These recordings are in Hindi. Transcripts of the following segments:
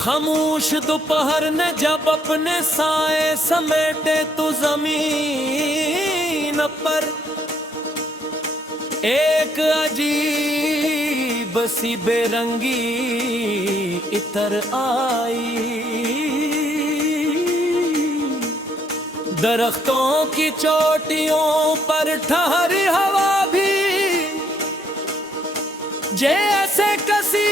खामोश दोपहर ने जब अपने साए समेटे तो जमीन पर एक अजीब सी बेरंगी इतर आई। दरख्तों की चोटियों पर ठहरी हवा भी जैसे कसी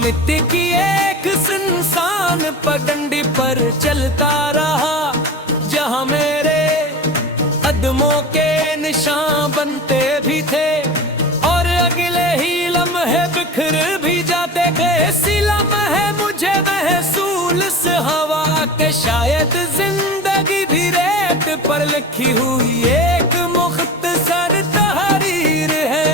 मिट्टी की एक सुनसान पगडंडी पर चलता रहा, जहां मेरे कदमों के निशान बनते भी थे और अगले ही लम्हे बिखर भी जाते थे। इसी लम्हे मुझे महसूस हवा के शायद जिंदगी भी रेत पर लिखी हुई एक मुख्तसर तहरीर है।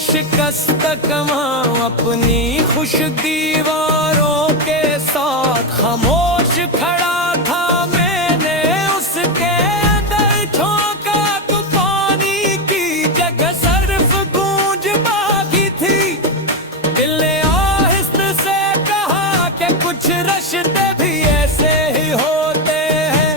शिकस्त कमां अपनी खुश दीवारों के साथ खामोश खड़ा था, मैंने उसके अंदर झोंका तो पानी की जगह सिर्फ गूंज बाकी थी। दिल ने आहिस्ते से कहा कि कुछ रिश्ते भी ऐसे ही होते हैं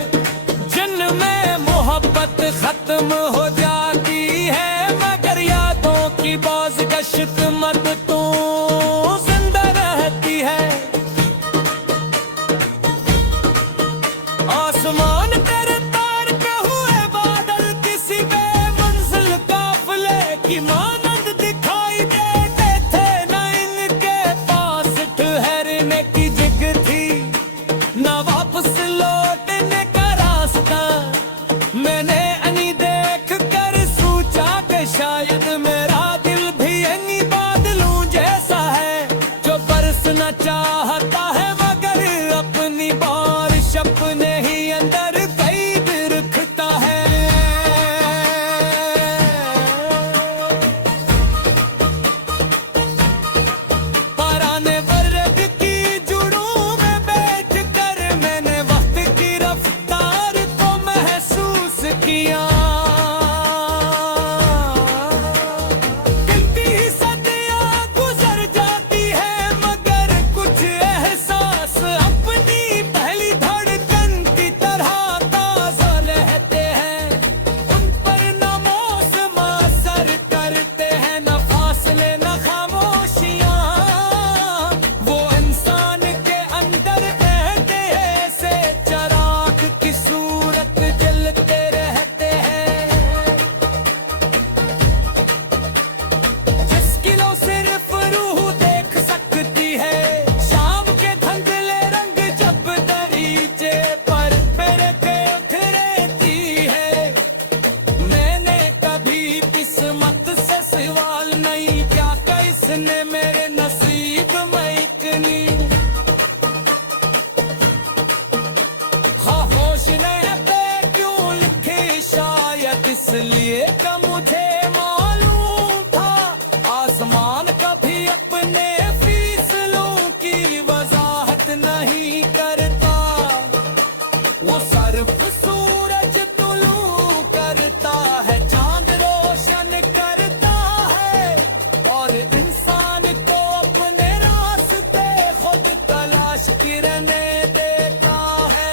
जिनमें मोहब्बत खत्म हो जाती है, मगर यादों की बाज़गश्त मत तू जिंदा रहती है। आसमान तेरे तार पे हुए बादल किसी बेमंजिल काफिले की मानंद दिखाई देते थे, न इनके पास ठहरने की जगह थी न वापस लौटने का रास्ता। मैंने अनी देख कर सोचा कि शायद मेरा चाहता है मगर अपनी बारिश अपने ही अंदर कैद रखता है। पराने बरग की जुड़ों में बैठ कर मैंने वक्त की रफ्तार को महसूस किया। इसने मेरे नसीब में इतनी खामोश ने पे क्यों लिखी, शायद इसलिए का मुझे मालूम था आसमान कभी अपने फैसलों की वजाहत नहीं करता। वो सिर्फ सूरज तुलू करता है, चांद रोशन करता है और इंसान को अपने रास्ते खुद तलाश करने देता है।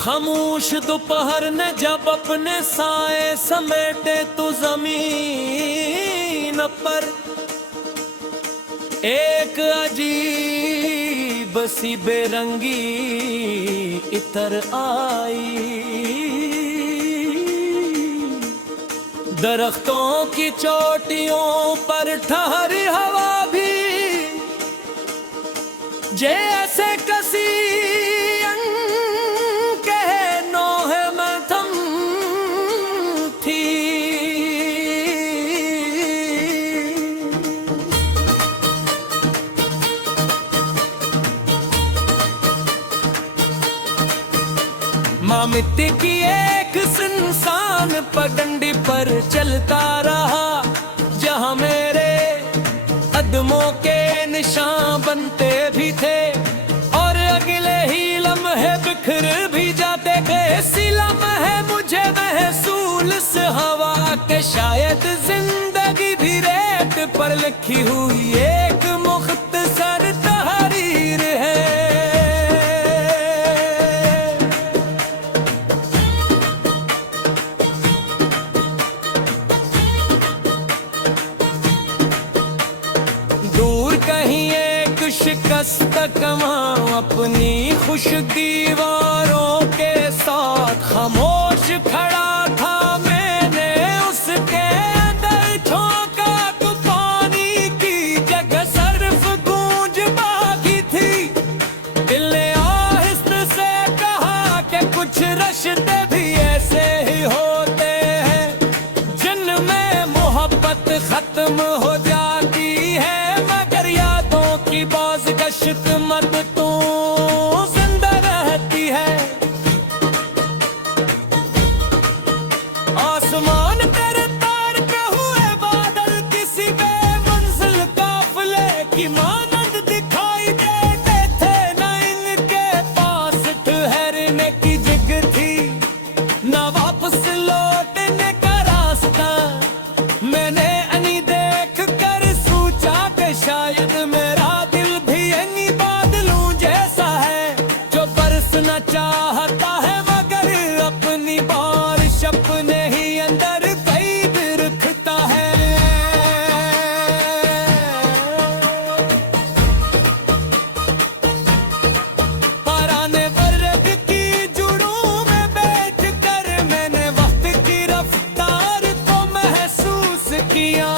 खामोश दोपहर ने जब अपने साए समेटे तो जमीन पर एक अजीब सी बेरंगी इतर आई। दरख्तों की चोटियों पर ठहरी हवा भी जैसे कसी मिट्टी की एक सुनसान पगडंडी पर चलता रहा, जहां मेरे कदमों के निशान बनते भी थे और अगले ही लम्हे बिखर भी जाते थे। इसी लम्हे मुझे महसूस इस हवा के शायद जिंदगी भी रेत पर लिखी हुई एक मुख्तसर तहरीर है। शिकस्त कमां अपनी खुश दीवारों के साथ खामोश खड़ा था मैंने उसके अंदर झोंका तो पानी की जगह सिर्फ गूंज बाकी थी। दिल ने आहिस्ते से कहा कि कुछ रिश्ते भी ऐसे ही होते हैं जिनमें मोहब्बत खत्म हो जाती है, मगर यादों की बाज़गश्त मत तू जिंदा रहती है। आसमान तेरे तार पे हुए बादल किसी बेमंजिल काफिले की मानंद दिखाई देते थे, न इनके पास ठहरने की जगह थी न वापस लौटने का रास्ता। मैंने अनी देख कर सोचा कि शायद मेरा चाहता है मगर अपनी बारिश अपने ही अंदर कैद रखता है। पराने बरग की जुड़ों में बैठ कर मैंने वक्त की रफ्तार को महसूस किया।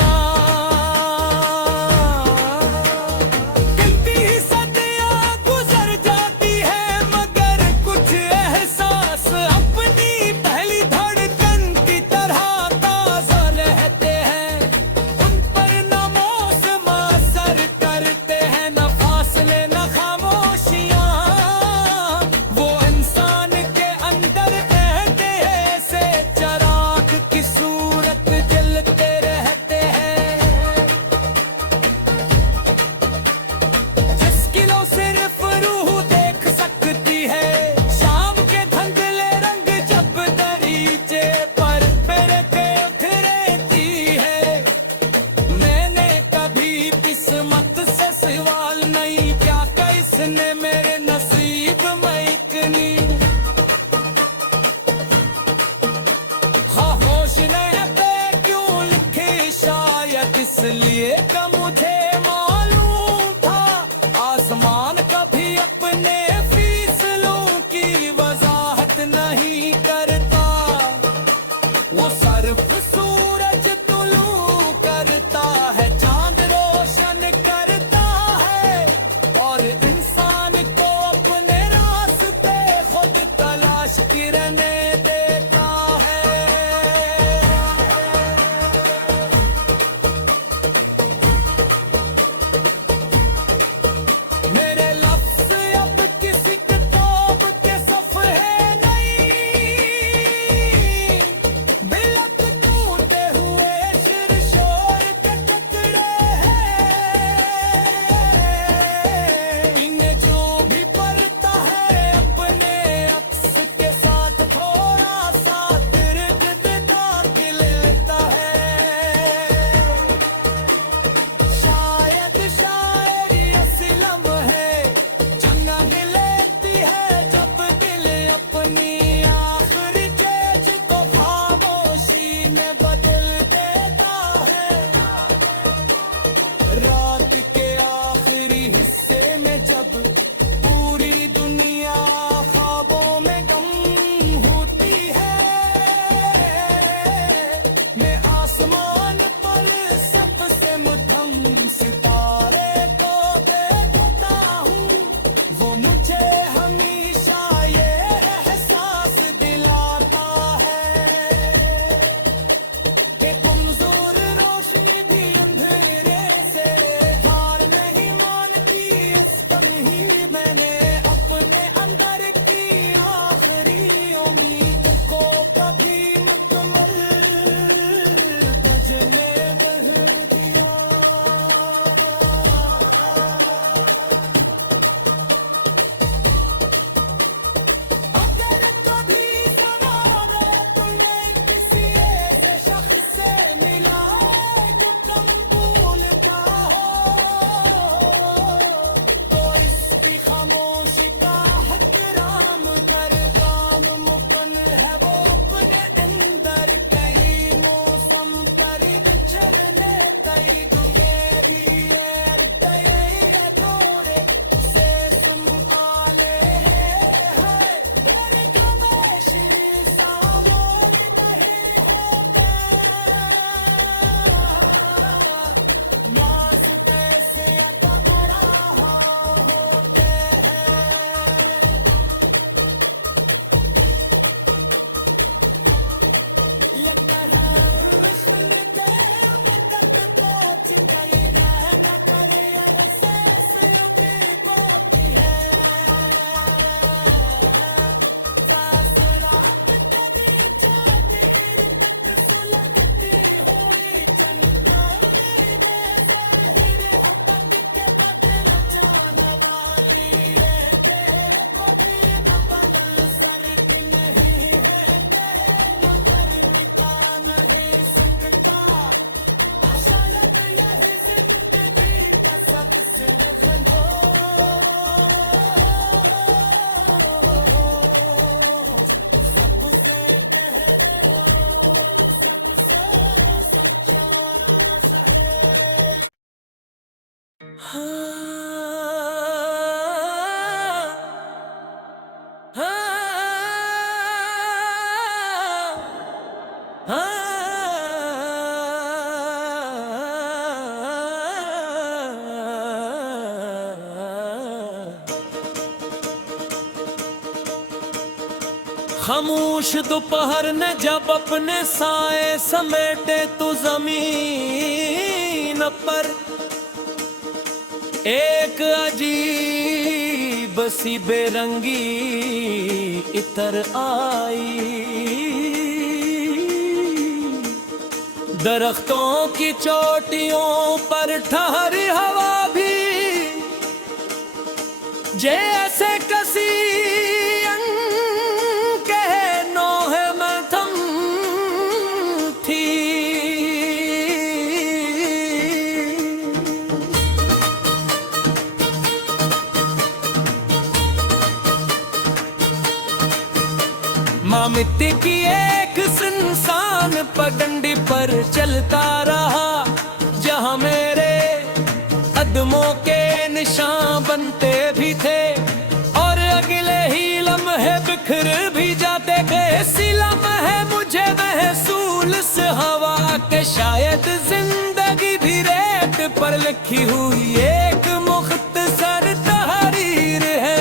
मेरे नसीब में इतनी खामोश ने पे क्यों लिखे शायद इसलिए का मुझे मालूम था आसमान कभी अपने फैसलों की वजाहत नहीं करता। वो सिर्फ सूरज तुलू करता है, चांद रोशन करता है और किरने देता है। खामोश दोपहर ने जब अपने साए समेटे तो जमीन पर एक अजीब सी बेरंगी इतर आई। दरख्तों की चोटियों पर ठहरी हवा भी जैसे कसी माँ मिट्टी की एक सुनसान पगडंडी पर चलता रहा, जहाँ मेरे कदमों के निशान बनते भी थे और अगले ही लम्हे बिखर भी जाते थे। इसी लम्हे मुझे महसूस हवा के शायद जिंदगी भी रेत पर लिखी हुई एक मुख्तसर तहरीर है।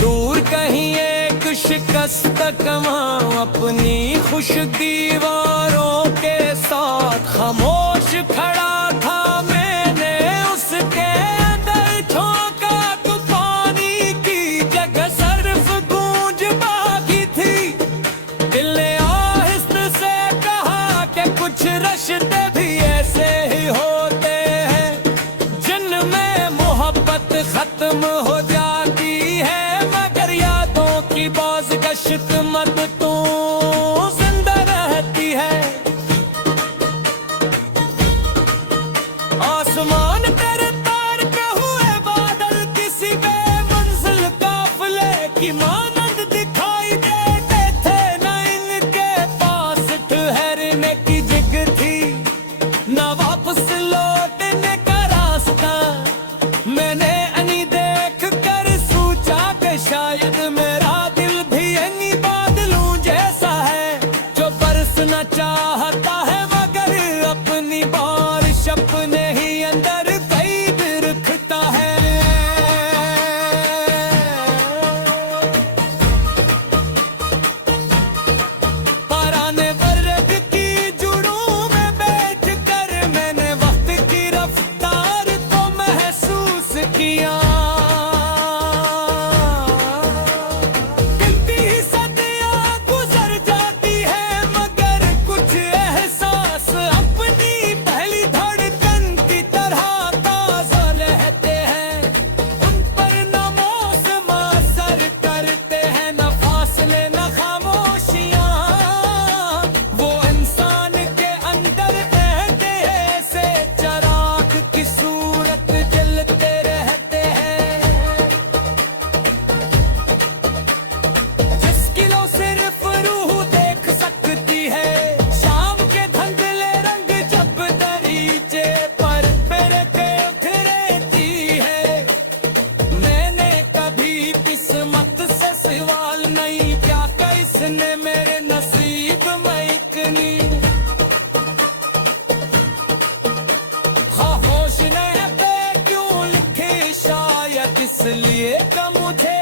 दूर कहीं एक शिकस्त कमां अपनी खुश दीवारों के साथ खामोश खड़ा था। मैंने उसके अंदर झोंका तो पानी की जगह सिर्फ गूंज बाकी थी। दिल ने आहिस्ते से कहा कि कुछ रिश्ते भी ऐसे ही होते हैं जिनमें मोहब्बत खत्म हो जाती है, की बाज़गश्त मत तू जिंदा रहती है। आसमान तेरे तार पे हुए बादल किसी बेमंजिल काफिले की मानंद दिखाई देते थे। न इनके पास ठहरने की जिग थी न वापस लौटने का रास्ता। मैंने अनी देख कर सोचा कि शायद मेरा चाहता है मगर अपनी बारिश अपने ही अंदर कैद रखता है। पराने बरग की जुड़ों में बैठ कर मैंने वक्त की रफ्तार को महसूस किया। इसने मेरे नसीब में इतनी खामोश ने पे क्यों लिखी, शायद इसलिए का मुझे